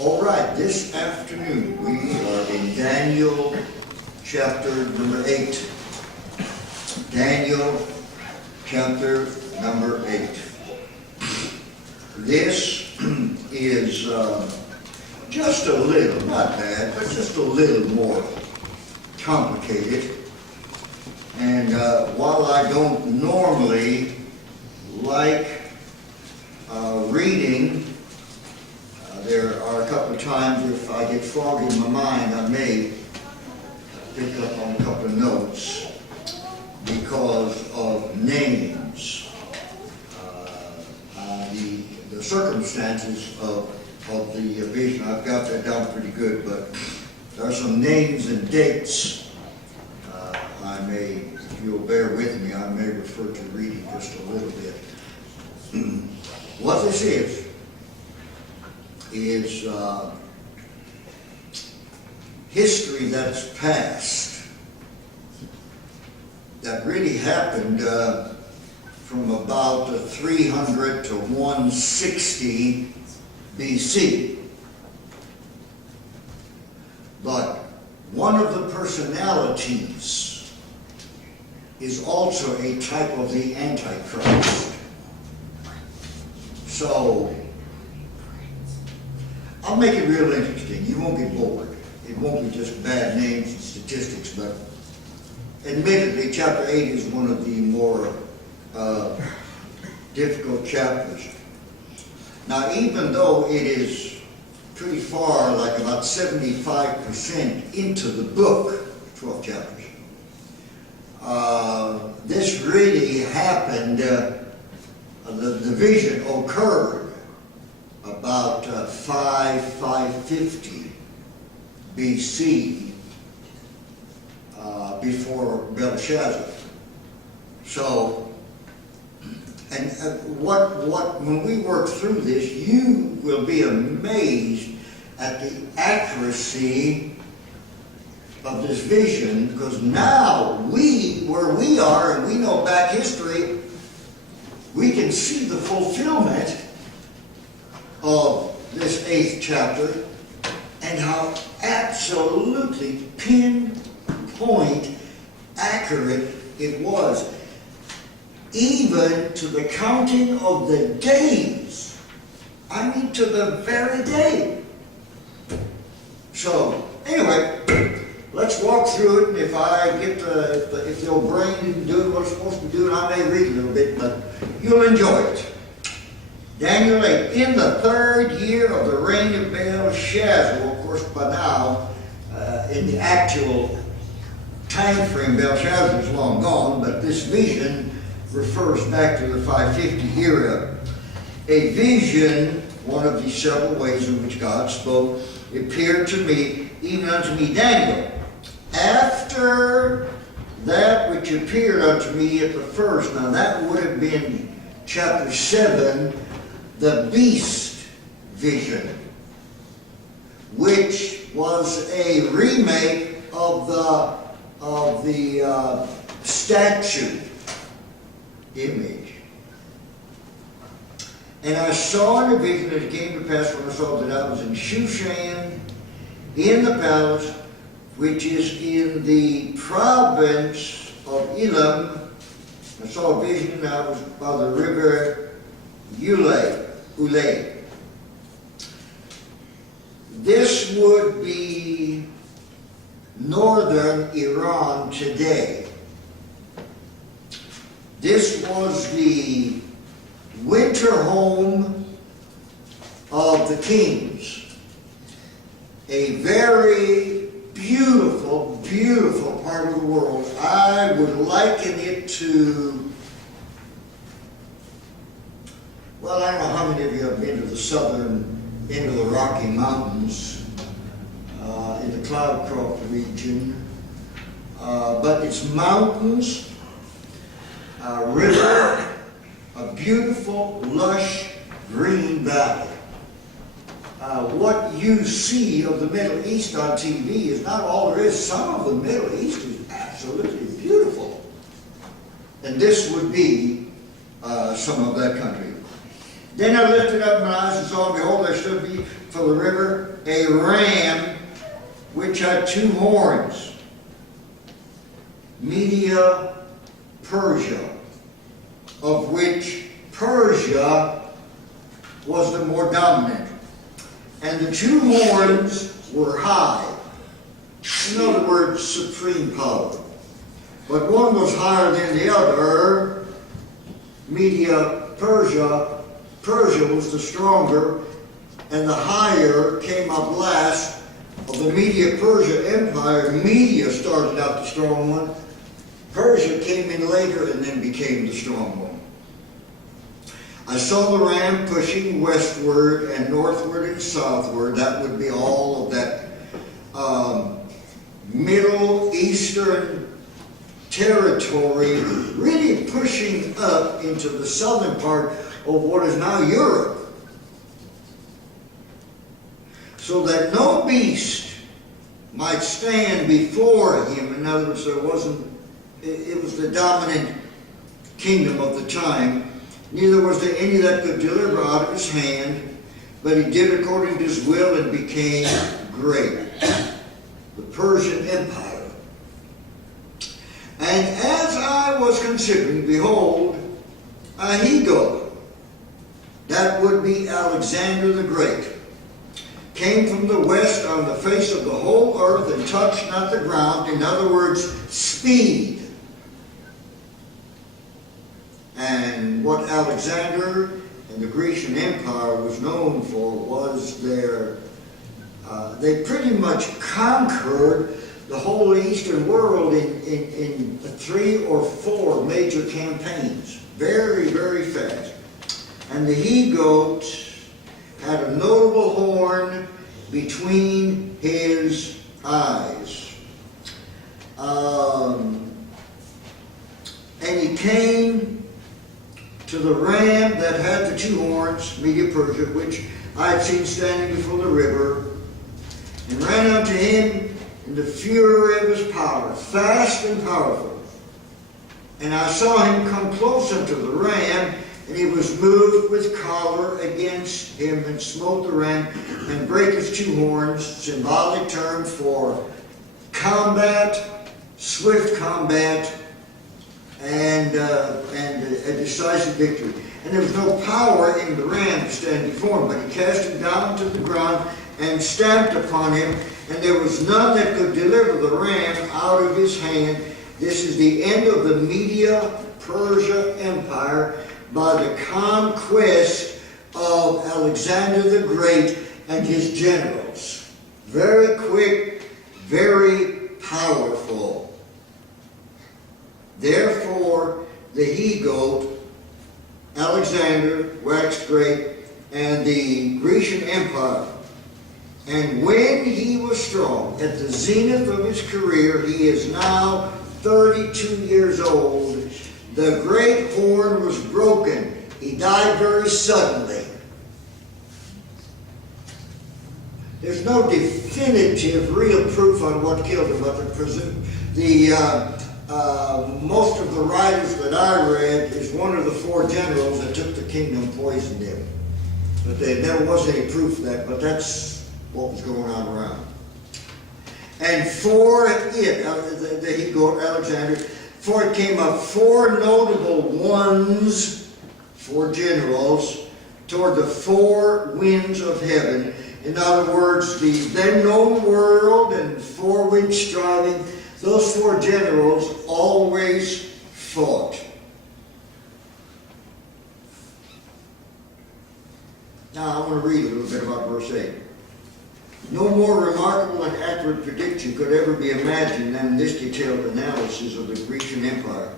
All right, this afternoon we are in Daniel chapter number 8. Daniel chapter number 8. This is just a little, not bad, but just a little more complicated. And while I don't normally like reading, there are a couple of times if I get foggy in my mind, I may pick up on a couple of notes because of names, the circumstances of the vision. I've got that down pretty good, but there are some names and dates. I may, if you'll bear with me, I may refer to reading just a little bit. What this is history that's past, that really happened from about 300 to 160 BC. But one of the personalities is also a type of the Antichrist. So, I'll make it real interesting. You won't get bored. It won't be just bad names and statistics, but admittedly, chapter 8 is one of the more difficult chapters. Now, even though it is pretty far, like about 75% into the book, 12 chapters, this really happened, the vision occurred about 550 BC, before Belshazzar. So, and when we work through this, you will be amazed at the accuracy of this vision, because now where we are, and we know back history, we can see the fulfillment of this 8th chapter, and how absolutely pinpoint accurate it was, even to the counting of the days. I mean, to the very day. So, anyway, let's walk through it, and if I get if the old brain isn't doing what it's supposed to do, I may read a little bit, but you'll enjoy it. Daniel 8, in the 3rd year of the reign of Belshazzar. Well, of course, by now, in the actual time frame, Belshazzar is long gone, but this vision refers back to the 550 era. A vision, one of the several ways in which God spoke, appeared to me, even unto me, Daniel. After that which appeared unto me at the first, now that would have been chapter 7, the beast vision, which was a remake of the statue image. And I saw in a vision that it came to pass when I saw that I was in Shushan, in the palace, which is in the province of Elam. I saw a vision, and I was by the river Ulai. This would be northern Iran today. This was the winter home of the kings. A very beautiful, beautiful part of the world. I would liken it to, well, I don't know how many of you have been to the southern end of the Rocky Mountains, in the Cloudcroft region, but it's mountains, a river, a beautiful, lush, green valley. What you see of the Middle East on TV is not all there is. Some of the Middle East is absolutely beautiful. And this would be some of that country. Then I lifted up my eyes and saw, and behold, there stood for the river, a ram which had two horns. Media, Persia, of which Persia was the more dominant. And the two horns were high. In other words, supreme power. But one was higher than the other. Media, Persia. Persia was the stronger, and the higher came up last of the Media-Persia Empire. Media started out the strong one. Persia came in later and then became the strong one. I saw the ram pushing westward and northward and southward. That would be all of that Middle Eastern territory, really pushing up into the southern part of what is now Europe, so that no beast might stand before him. In other words, it was the dominant kingdom of the time. Neither was there any that could deliver out of his hand, but he did according to his will and became great. The Persian Empire. And as I was considering, behold, a he-goat, that would be Alexander the Great, came from the west on the face of the whole earth and touched not the ground. In other words, speed. And what Alexander and the Grecian Empire was known for was they pretty much conquered the whole Eastern world in 3 or 4 major campaigns. Very, very fast. And the he-goat had a notable horn between his eyes. And he came to the ram that had the 2 horns, Media-Persia, which I had seen standing before the river, and ran unto him in the fury of his power, fast and powerful. And I saw him come close unto the ram, and he was moved with choler against him, and smote the ram, and brake his 2 horns, symbolic term for combat, swift combat, and a decisive victory. And there was no power in the ram to stand before him, but he cast him down to the ground and stamped upon him, and there was none that could deliver the ram out of his hand. This is the end of the Media-Persia Empire by the conquest of Alexander the Great and his generals. Very quick, very powerful. Therefore, the he-goat, Alexander, waxed great, and the Grecian Empire. And when he was strong, at the zenith of his career, he is now 32 years old, the great horn was broken. He died very suddenly. There's no definitive, real proof on what killed him, but most of the writers that I read is one of the 4 generals that took the kingdom poisoned him. But there never was any proof of that, but that's what was going on around. And for it, the he-goat Alexander, for it came up 4 notable ones, 4 generals, toward the 4 winds of heaven. In other words, the then known world and 4 winds striving, those 4 generals always fought. Now I want to read a little bit about verse 8. No more remarkable and accurate prediction could ever be imagined than this detailed analysis of the Grecian Empire.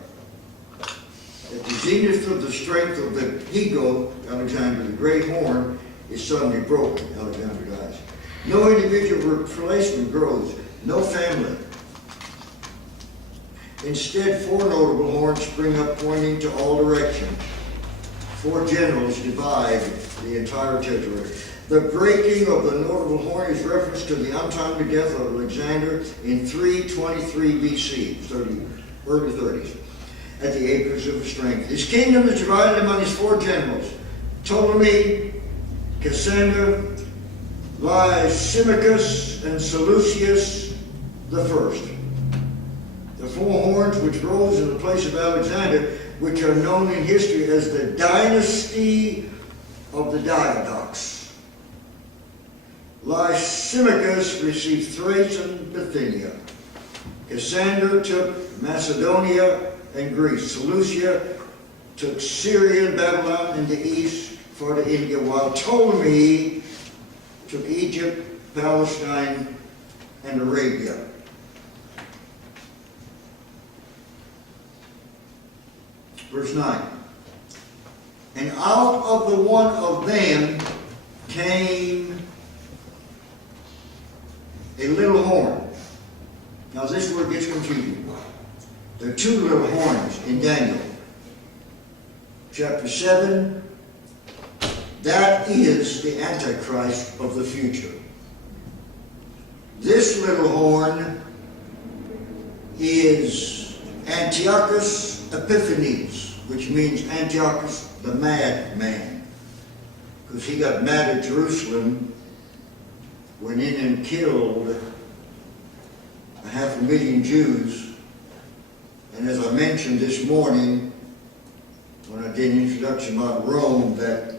At the zenith of the strength of the he-goat, Alexander, the great horn, is suddenly broken. Alexander dies. No individual replacement grows. No family. Instead, 4 notable horns spring up pointing to all directions. 4 generals divide the entire territory. The breaking of the notable horn is reference to the untimely death of Alexander in 323 BC, early 30s, at the apex of his strength. His kingdom is divided among his 4 generals, Ptolemy, Cassander, Lysimachus and Seleucus the first. The four horns which rose in the place of Alexander, which are known in history as the dynasty of the Diadochs. Lysimachus received Thrace and Bithynia. Cassander took Macedonia and Greece. Seleucia took Syria and Babylon in the east for the India, while Ptolemy took Egypt, Palestine, and Arabia. Verse 9. And out of the one of them came a little horn. Now this word gets confusing. There are two little horns in Daniel. Chapter 7, that is the Antichrist of the future. This little horn is Antiochus Epiphanes, which means Antiochus the madman, because he got mad at Jerusalem, went in and killed 500,000 Jews. And as I mentioned this morning, when I did an introduction about Rome, that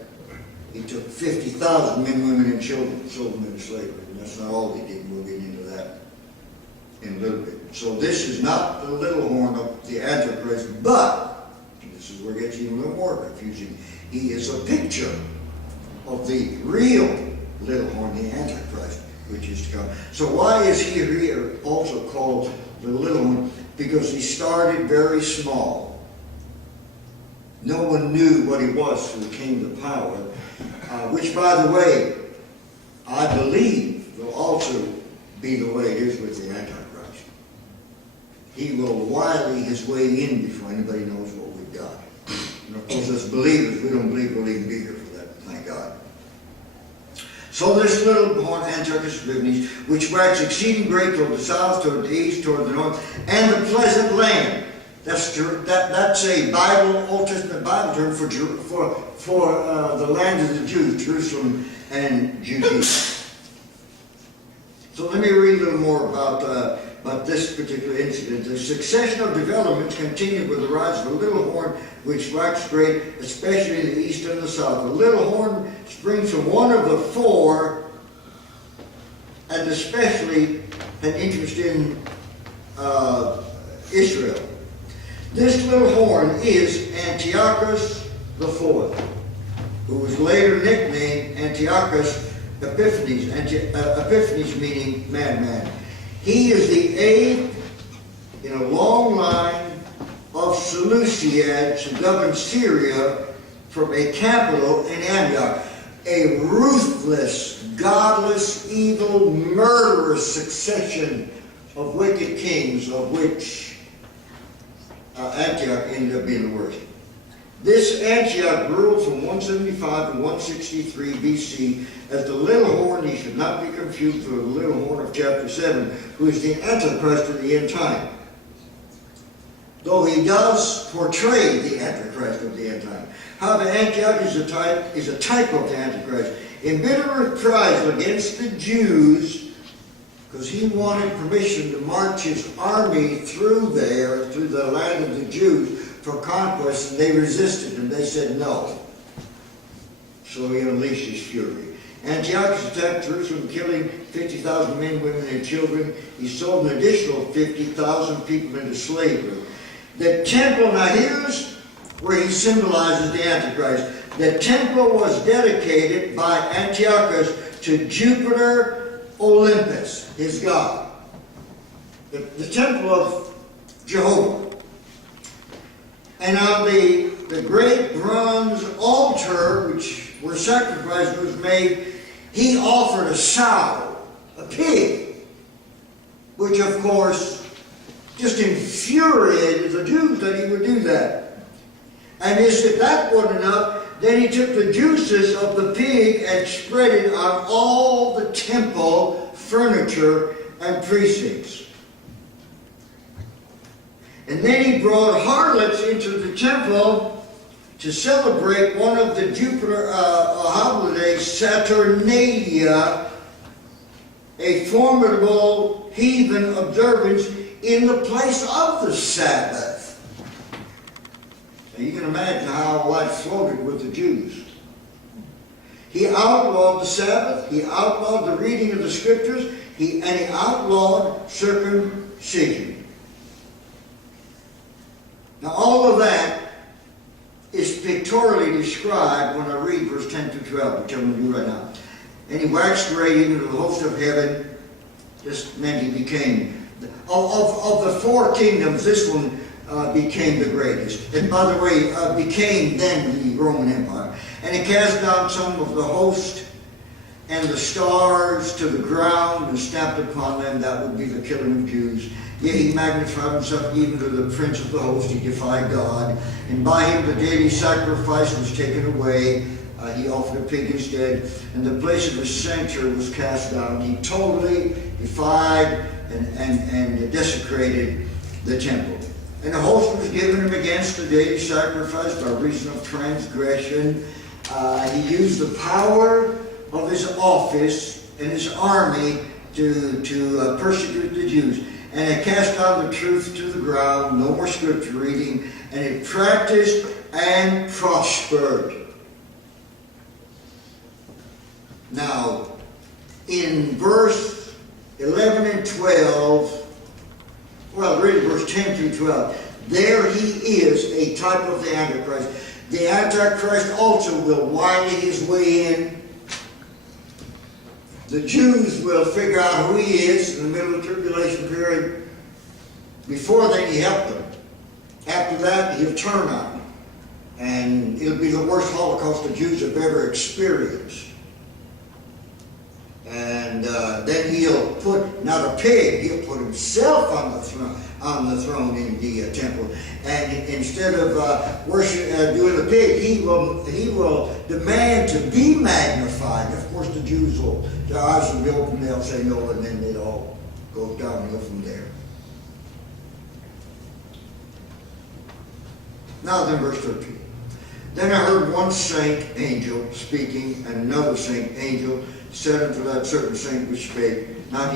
he took 50,000 men, women, and children, sold them into slavery. And that's not all he did. We'll get into that in a little bit. So this is not the little horn of the Antichrist, but this is where it gets even a little more confusing. He is a picture of the real little horn, the Antichrist, which is to come. So why is he here also called the little horn? Because he started very small. No one knew what he was till he came to power, which, by the way, I believe will also be the way it is with the Antichrist. He will wily his way in before anybody knows what we've got. And of course, as believers, we don't believe we'll even be here for that, thank God. So this little horn, Antiochus Epiphanes, which waxed exceeding great toward the south, toward the east, toward the north, and the pleasant land. That's a Bible, Old Testament Bible term for the land of the Jews, Jerusalem and Judea. So let me read a little more about this particular incident. The succession of developments continued with the rise of the little horn, which waxed great, especially in the east and the south. The little horn springs from one of the four, and especially an interest in Israel. This little horn is Antiochus IV, who was later nicknamed Antiochus Epiphanes, Epiphanes meaning madman. He is the eighth in a long line of Seleucids who governed Syria from a capital in Antioch. A ruthless, godless, evil, murderous succession of wicked kings, of which Antioch ended up being the worst. This Antioch ruled from 175 to 163 BC as the little horn. He should not be confused with the little horn of chapter 7, who is the Antichrist of the end time. Though he does portray the Antichrist of the end time. However, Antioch is a type of the Antichrist. In bitter reprisal against the Jews, because he wanted permission to march his army through the land of the Jews for conquest, and they resisted him. They said no. So he unleashed his fury. Antiochus attacked Jerusalem, killing 50,000 men, women, and children. He sold an additional 50,000 people into slavery. The temple, now here's where he symbolizes the Antichrist. The temple was dedicated by Antiochus to Jupiter Olympus, his god. The temple of Jehovah. And on the great bronze altar, which where sacrifice was made, he offered a sow, a pig, which of course just infuriated the Jews that he would do that. And if that wasn't enough, then he took the juices of the pig and spread it on all the temple furniture and precincts. And then he brought harlots into the temple to celebrate one of the Jupiter holidays, Saturnalia, a formidable heathen observance in the place of the Sabbath. And you can imagine how that floated with the Jews. He outlawed the Sabbath, he outlawed the reading of the Scriptures, and he outlawed circumcision. Now all of that is pictorially described when I read verse 10 through 12, which I'm going to do right now. And he waxed great into the host of heaven. Just meant he became, of the four kingdoms, this one became the greatest. And by the way, became then the Roman Empire. And he cast down some of the host and the stars to the ground and stamped upon them. That would be the killing of Jews. Yet he magnified himself even to the prince of the host. He defied God. And by him the daily sacrifice was taken away. He offered a pig instead. And the place of the sanctuary was cast down. He totally defied and desecrated the temple. And the host was given him against the daily sacrifice by reason of transgression. He used the power of his office and his army to persecute the Jews. And it cast down the truth to the ground, no more scripture reading, and it practiced and prospered. Now, in verse 11 and 12, well, really verse 10 through 12, there he is a type of the Antichrist. The Antichrist also will wily his way in. The Jews will figure out who he is in the middle of the tribulation period. Before then, he helped them. After that, he'll turn on them. And it'll be the worst Holocaust the Jews have ever experienced. And then he'll put, not a pig, he'll put himself on the throne in the temple. And instead of doing the pig, he will demand to be magnified. Of course, the Jews their eyes will be open, they'll say no, and then it all goes downhill from there. Now then, verse 13. Then I heard one saint angel speaking, and another saint angel said unto that certain saint which spake. Now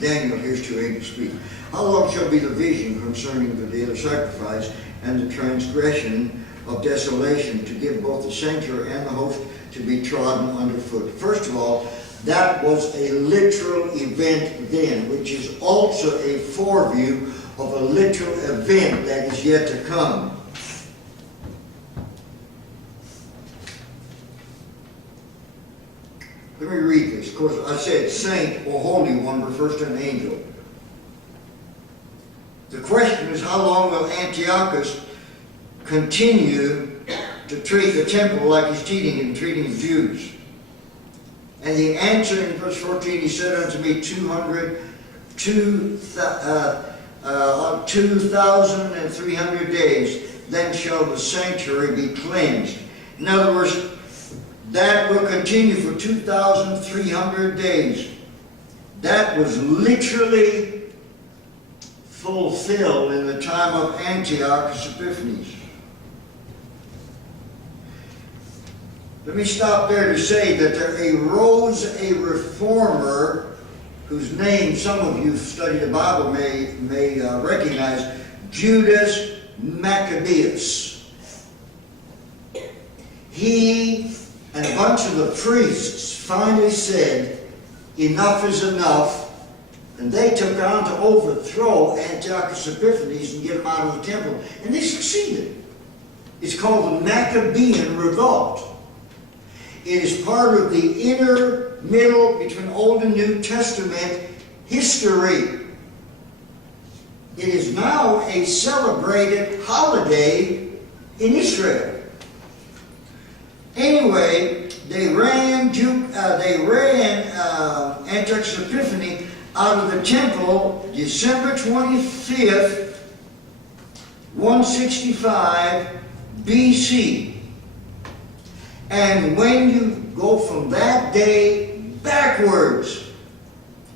Daniel hears two angels speak. How long shall be the vision concerning the daily sacrifice and the transgression of desolation, to give both the sanctuary and the host to be trodden underfoot? First of all, that was a literal event then, which is also a foreview of a literal event that is yet to come. Let me read this. Of course, I said saint or holy one refers to an angel. The question is, how long will Antiochus continue to treat the temple like he's treating the Jews? And the answer in verse 14, he said unto me, 2,300 days, then shall the sanctuary be cleansed. In other words, that will continue for 2,300 days. That was literally fulfilled in the time of Antiochus Epiphanes. Let me stop there to say that there arose a reformer whose name some of you who study the Bible may recognize, Judas Maccabeus. He and a bunch of the priests finally said, enough is enough, and they took on to overthrow Antiochus Epiphanes and get him out of the temple, and they succeeded. It's called the Maccabean Revolt. It is part of the inner middle between Old and New Testament history. It is now a celebrated holiday in Israel. Anyway, they ran Antiochus Epiphanes out of the temple December 25th, 165 BC. And when you go from that day backwards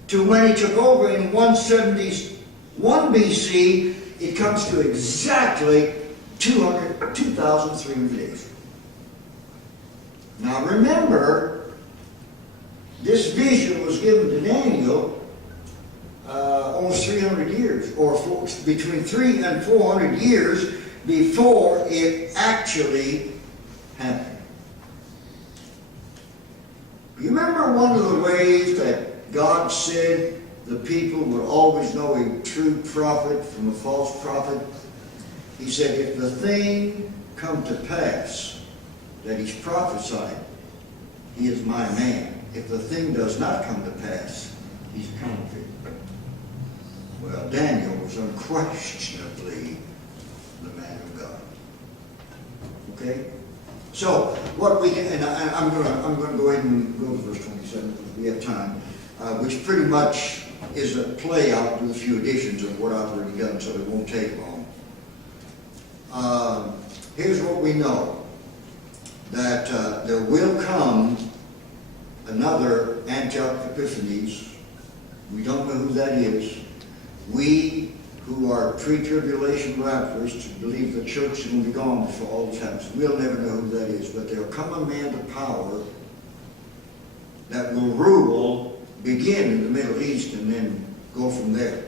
to when he took over in 171 BC, it comes to exactly 2,300 days. Now remember, This vision was given to Daniel almost 300 years, or between 300 and 400 years before it actually happened. You remember one of the ways that God said the people would always know a true prophet from a false prophet? He said, if the thing come to pass that he's prophesied, he is my man. If the thing does not come to pass, he's a counterfeit. Well, Daniel was unquestionably the man of God. Okay? So, what we can, and I'm going to go ahead and go to verse 27 because we have time, which pretty much is a play out with a few additions of what I've already done, so it won't take long. Here's what we know, that there will come another Antioch Epiphanes. We don't know who that is. We who are pre-tribulation rapturists believe the church is going to be gone before all this happens. We'll never know who that is, but there will come a man to power that will rule, begin in the Middle East, and then go from there.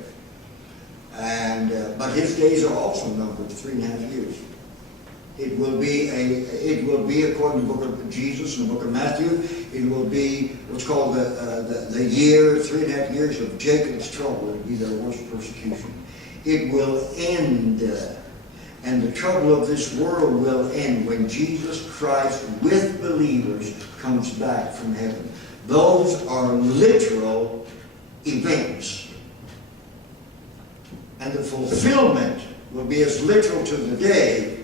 And but his days are also numbered 3.5 years. It will be according to the book of Jesus and the book of Matthew. It will be what's called the year, 3.5 years of Jacob's trouble. It will be their worst persecution. It will end, and the trouble of this world will end when Jesus Christ with believers comes back from heaven. Those are literal events. And the fulfillment will be as literal to the day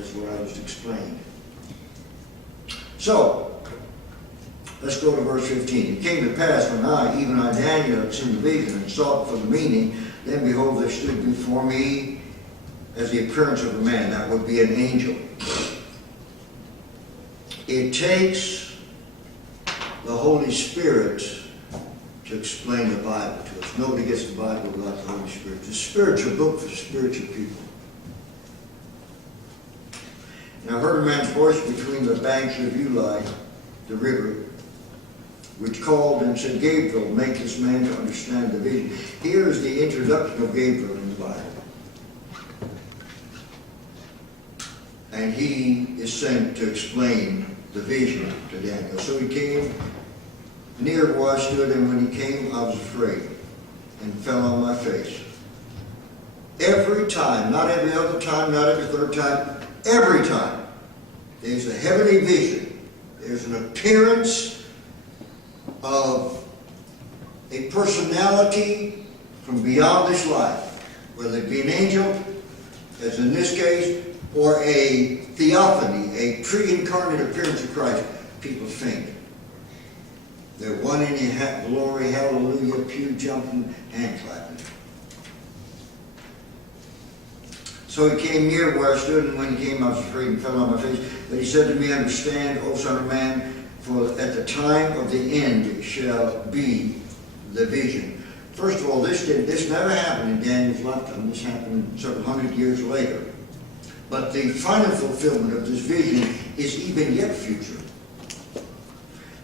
as what I just explained. So, let's go to verse 15. It came to pass when even I, Daniel, had seen the vision and sought for the meaning, then behold, there stood before me as the appearance of a man. That would be an angel. It takes the Holy Spirit to explain the Bible to us. Nobody gets the Bible without the Holy Spirit. It's a spiritual book for spiritual people. And I heard a man's voice between the banks of Ulai, the river, which called and said, Gabriel, make this man to understand the vision. Here is the introduction of Gabriel in the Bible. And he is sent to explain the vision to Daniel. So he came near where I stood, and when he came, I was afraid and fell on my face. Every time, not every other time, not every third time, every time, there's a heavenly vision. There's an appearance of a personality from beyond this life, whether it be an angel, as in this case, or a theophany, a pre-incarnate appearance of Christ. People faint. They're one in the glory, hallelujah, pew jumping, hand clapping. So he came near where I stood, and when he came, I was afraid and fell on my face. But he said to me, understand, O son of man, for at the time of the end shall be the vision. First of all, this never happened in Daniel's lifetime. This happened several hundred years later. But the final fulfillment of this vision is even yet future.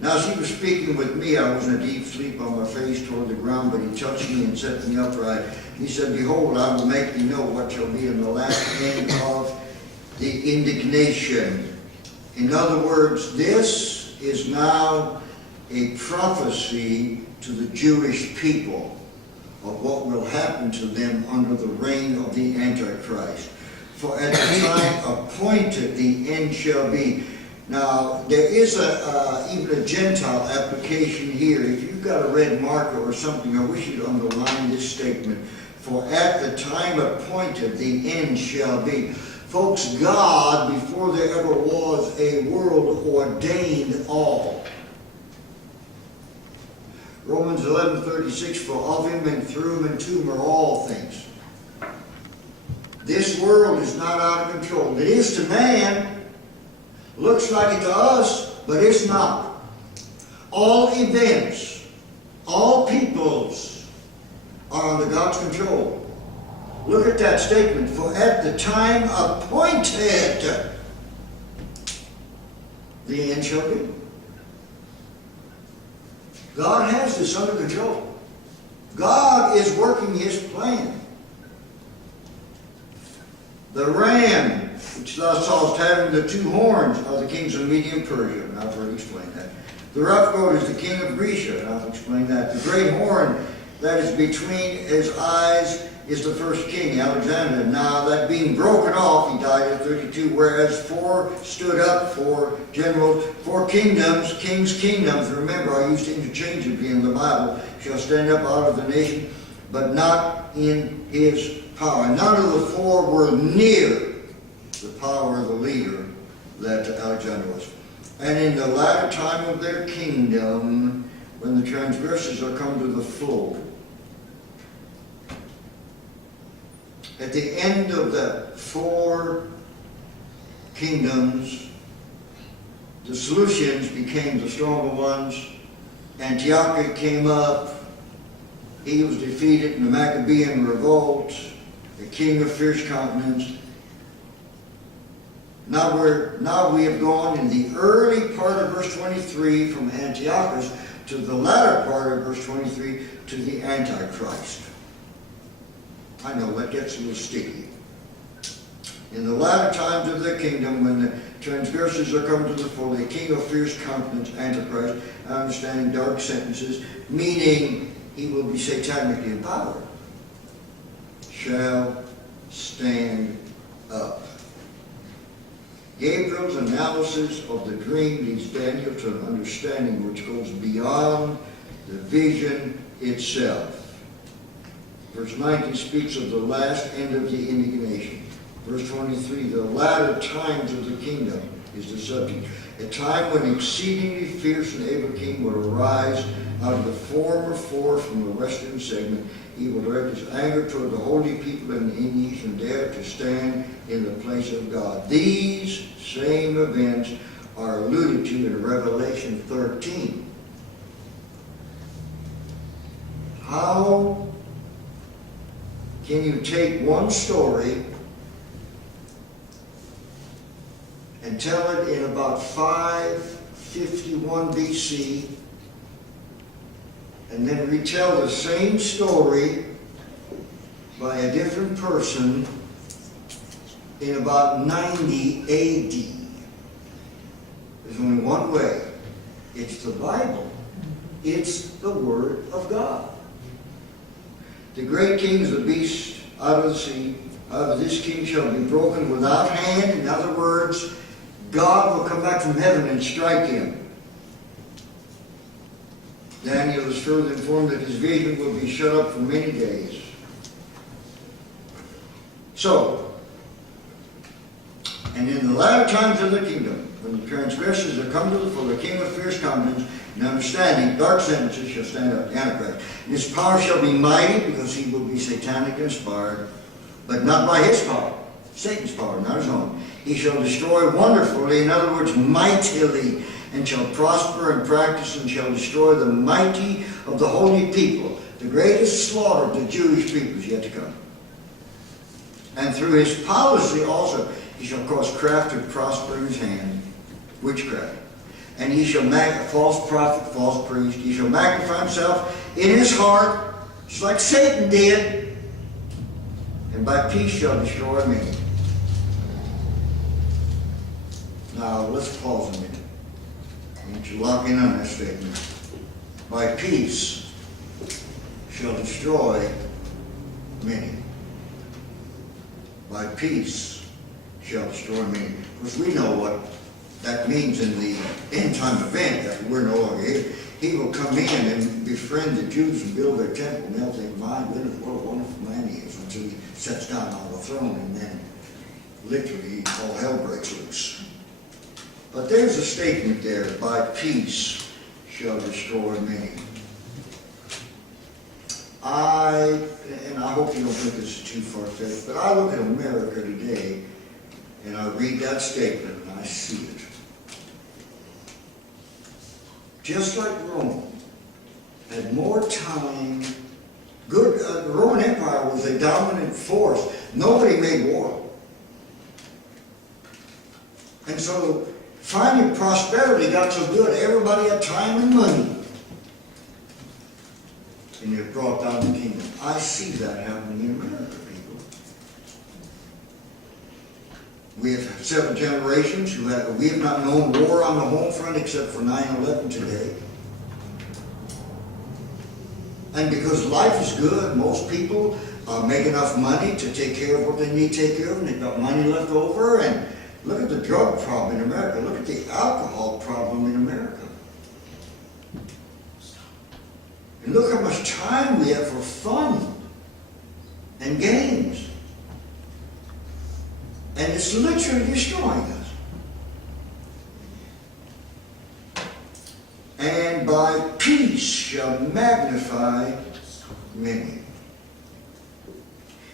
Now, as he was speaking with me, I was in a deep sleep on my face toward the ground, but he touched me and set me upright. He said, behold, I will make thee know what shall be in the last end of the indignation. In other words, this is now a prophecy to the Jewish people of what will happen to them under the reign of the Antichrist. For at the time appointed the end shall be. Now, there is even a Gentile application here. If you've got a red marker or something, I wish you'd underline this statement. For at the time appointed, the end shall be. Folks, God, before there ever was a world, ordained all. Romans 11:36, for of him and through him and to him are all things. This world is not out of control. It is to man. Looks like it to us, but it's not. All events, all peoples are under God's control. Look at that statement. For at the time appointed, the end shall be. God has this under control. God is working His plan. The ram, which thou sawest having the two horns, are the kings of Media and Persia, and I've already explained that. The rough goat is the king of Grecia, and I've explained that. The great horn that is between his eyes is the first king, Alexander. Now that being broken off, he died at 32, whereas 4 stood up, 4 generals, 4 kingdoms, kings' kingdoms. Remember, I used interchangeably in the Bible, shall stand up out of the nation, but not in his power. None of the 4 were near the power of the leader that Alexander was. And in the latter time of their kingdom, when the transgressors are come to the full, at the end of the 4 kingdoms, the Seleucians became the stronger ones. Antiochus came up. He was defeated in the Maccabean revolt, the king of fierce countenance. Now we have gone in the early part of verse 23 from Antiochus to the latter part of verse 23 to the Antichrist. I know that gets a little sticky. In the latter times of their kingdom, when the transgressors are come to the full, the king of fierce countenance, Antichrist, understanding dark sentences, meaning he will be satanically in power, shall stand up. Gabriel's analysis of the dream leads Daniel to an understanding which goes beyond the vision itself. Verse 19 speaks of the last end of the indignation. Verse 23, the latter times of the kingdom is the subject. A time when exceedingly fierce and able king will arise out of the former 4 from the western segment. He will direct his anger toward the holy people in the east and dare to stand in the place of God. These same events are alluded to in Revelation 13. How can you take one story and tell it in about 551 BC and then retell the same story by a different person in about 90 AD? There's only one way. It's the Bible. It's the Word of God. The great king is the beast out of the sea. Out of this king shall be broken without hand. In other words, God will come back from heaven and strike him. Daniel is further informed that his vision will be shut up for many days. So, and in the latter times of the kingdom, when the transgressors are come to the full, the king of fierce countenance and understanding, dark sentences shall stand up, the Antichrist. And his power shall be mighty, because he will be satanic inspired, but not by his power, Satan's power, not his own. He shall destroy wonderfully, in other words, mightily, and shall prosper and practice, and shall destroy the mighty of the holy people. The greatest slaughter of the Jewish people is yet to come. And through his policy also, he shall cause craft to prosper in his hand, witchcraft. And he shall make a false prophet, false priest. He shall magnify himself in his heart, just like Satan did, and by peace shall destroy many. Now, let's pause a minute. I want you to lock in on that statement. By peace shall destroy many. By peace shall destroy many. Because we know what that means in the end-time event, that we're no longer here. He will come in and befriend the Jews and build their temple, and they'll think, my goodness, what a wonderful man he is, until he sits down on the throne, and then literally all hell breaks loose. But there's a statement there, by peace shall destroy many. And I hope you don't think this is too far-fetched, but I look at America today, and I read that statement, and I see it. Just like Rome had more time, the Roman Empire was a dominant force. Nobody made war. And so finding prosperity got so good, everybody had time and money. and they're brought down the kingdom. I see that happening in America, people. We have 7 generations we have not known war on the home front except for 9/11 today. And because life is good, most people make enough money to take care of what they need to take care of, and they've got money left over. And look at the drug problem in America. Look at the alcohol problem in America. And look how much time we have for fun and games. And it's literally destroying us. And by peace shall magnify many.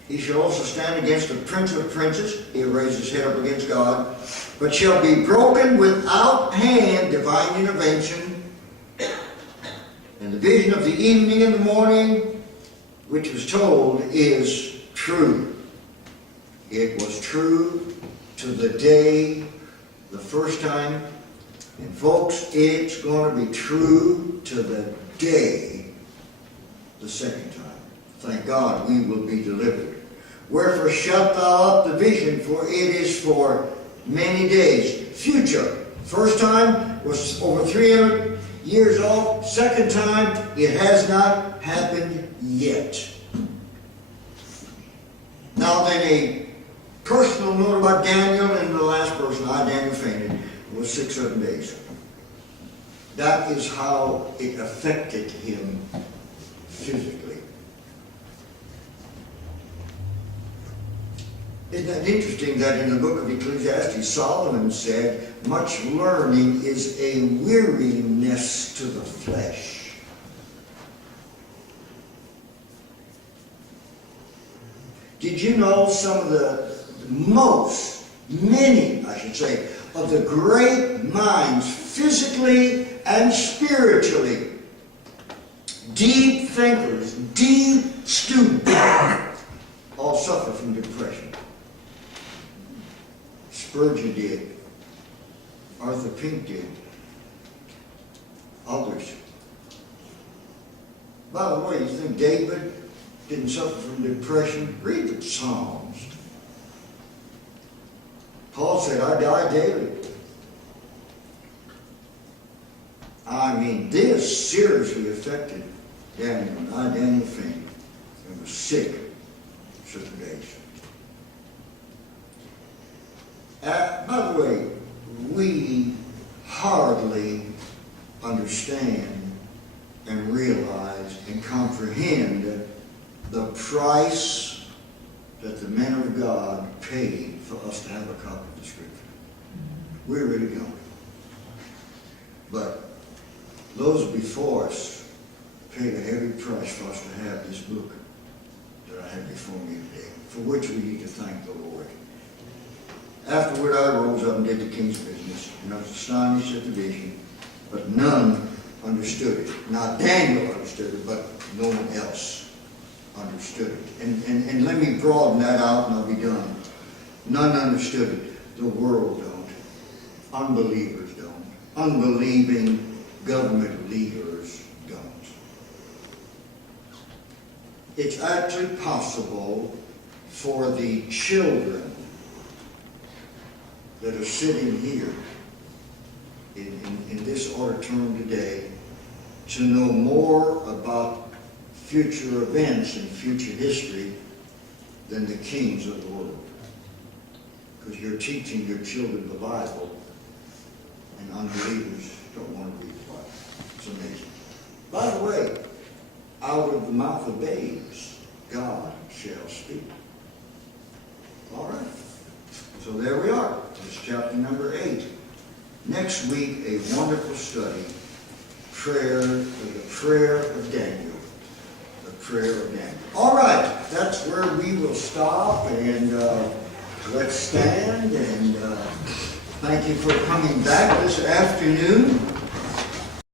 He shall also stand against the prince of princes. He'll raise his head up against God. But shall be broken without hand, divine intervention. And the vision of the evening and the morning, which was told, is true. It was true to the day, the first time. And folks, it's going to be true to the day, the second time. Thank God we will be delivered. Wherefore shalt thou up the vision, for it is for many days. Future. First time was over 300 years old. Second time, it has not happened yet. Now then, a personal note about Daniel, and the last person, Daniel, fainted, was 6-7 days. That is how it affected him physically. Isn't that interesting that in the book of Ecclesiastes, Solomon said, much learning is a weariness to the flesh. Did you know some of many, I should say, of the great minds, physically and spiritually, deep thinkers, deep students, all suffer from depression? Spurgeon did. Arthur Pink did. Others. By the way, you think David didn't suffer from depression? Read the Psalms. Paul said, I die daily. I mean, this seriously affected Daniel. Daniel fainted and was sick for 7 days. By the way, we hardly understand and realize and comprehend the price that the men of God paid for us to have a copy of the Scripture. We really don't. But those before us paid a heavy price for us to have this book that I have before me today, for which we need to thank the Lord. Afterward I rose up and did the king's business, and I was astonished at the vision, but none understood it. Not Daniel understood it, but no one else understood it. And let me broaden that out and I'll be done. None understood it. The world don't. Unbelievers don't. Unbelieving government leaders don't. It's actually possible for the children that are sitting here in this auditorium today to know more about future events and future history than the kings of the world. Because you're teaching your children the Bible, and unbelievers don't want to read the Bible. It's amazing. By the way, out of the mouth of babes, God shall speak. All right. So there we are. This is chapter number 8. Next week, a wonderful study. The prayer of Daniel. The prayer of Daniel. All right. That's where we will stop. And let's stand. And thank you for coming back this afternoon.